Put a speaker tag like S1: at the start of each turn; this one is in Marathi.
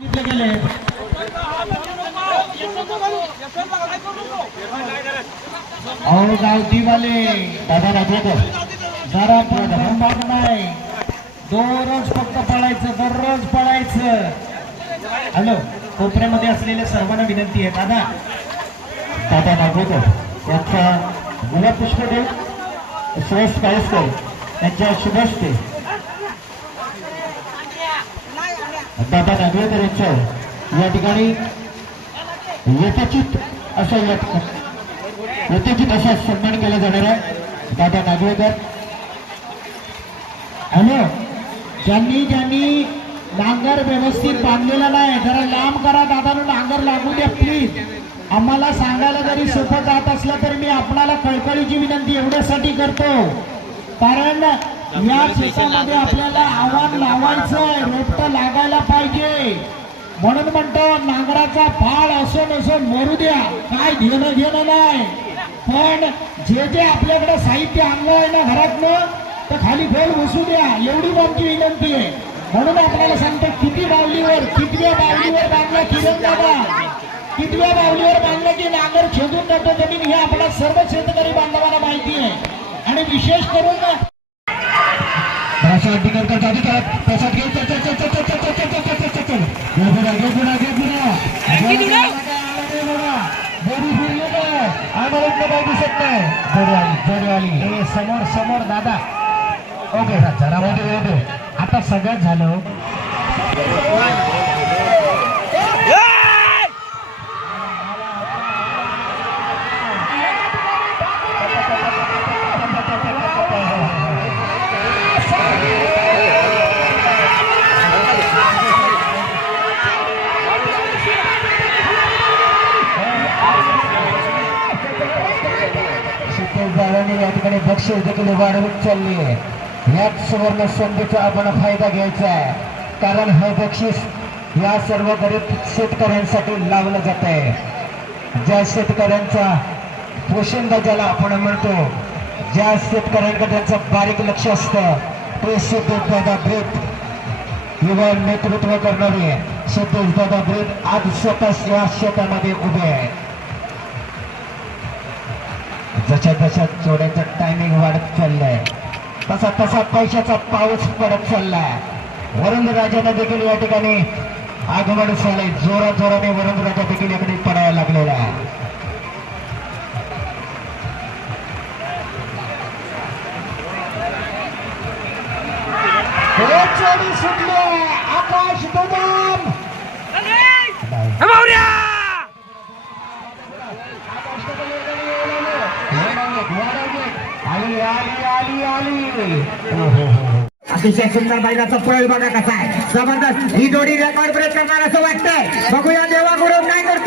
S1: अहो गेले वाले. दादा दाखवतो जरा पण धर्माग नाही. दररोज फक्त पळायचं दररोज पळायचं. हॅलो कोपऱ्यामध्ये असलेल्या सर्वांना विनंती आहे दादा. दादा दाखवतो यांचा गुलाब पुष्पदेव सुरेश काळेसकर यांच्या शुभस्ते. दादा नागवेकर यांचं या ठिकाणी यथोचित असा या असा सन्मान केला जाणार आहे. दादा नागवेकर हॅलो ज्यांनी ज्यांनी नांगर व्यवस्थित बांधलेला नाही जरा लांब करा दादानं नांगर लागू द्या प्लीज आम्हाला सांगायला जरी सोपं जात असलं तरी मी आपणाला कळकळीची विनंती एवढ्यासाठी करतो. कारण या शेतामध्ये आपल्याला आव्हान लावायचं रोपट लागायला पाहिजे. म्हणून म्हणतो नांगराचा फाळ असो नसो मरू द्या. काय घेणं घेणं नाही. पण जे जे आपल्याकडे साहित्य आणलं आहे ना घरातलं तर खाली फेल बसू द्या. एवढी आमची विनंती आहे. म्हणून आपल्याला सांगतो किती बावलीवर कितव्या बावलीवर बांधला किरण दादा कितव्या बावलीवर बांधलं की नांगर छेदून जातो जमीन? हे आपल्या सर्व शेतकरी बांधवांना माहिती आहे. आणि विशेष करून अशा अड्डीकर जाती त्याला प्रसाद घेऊन चल चल चल चल चल चल चल चल चल चल चल घे पुढं, घे पुढं, घे पुढं. बोरी फिरली काय आम्हाला इथलं काही दिसत नाही जोडी आली हे समोर समोर दादा ओके मोठे मोठे आता सगळ्यात झालं सुखदेव बाळांनी या ठिकाणी बक्षीस देखील वाढवत चालली आहे. याच सुवर्ण संधीचा आपण फायदा घ्यायचा आहे. कारण हे बक्षीस या सर्व गरीब शेतकऱ्यांसाठी लावलं जात आहे. ज्या शेतकऱ्यांचा पोशिंदा ज्याला आपण म्हणतो ज्या शेतकऱ्यांकडे त्यांचं बारीक लक्ष असतं ते सुखदेव दादा युवा नेतृत्व करणारे सुखदेव दादा ब्रेक आज स्वतः या शेतामध्ये उभे आहे जशा जशा जोड्याचं टायमिंग वाढत चाललंय. तसा तसा पैशाचा पाऊस पडत चाललाय. वरुंद राजाने देखील या ठिकाणी आगमन झालंय. जोरा जोराने वरुंद राजा देखील याकडे पडायला लागलेला आहे. आकाश दुधाम आली आली आली आली अतिशय सुंदर बैलाचा पळ बघा कसा आहे. जबरदस्त. ही जोडी रेकॉर्ड ब्रेक करणार असं वाटतंय. बघूया देवा गुरु काय करतो.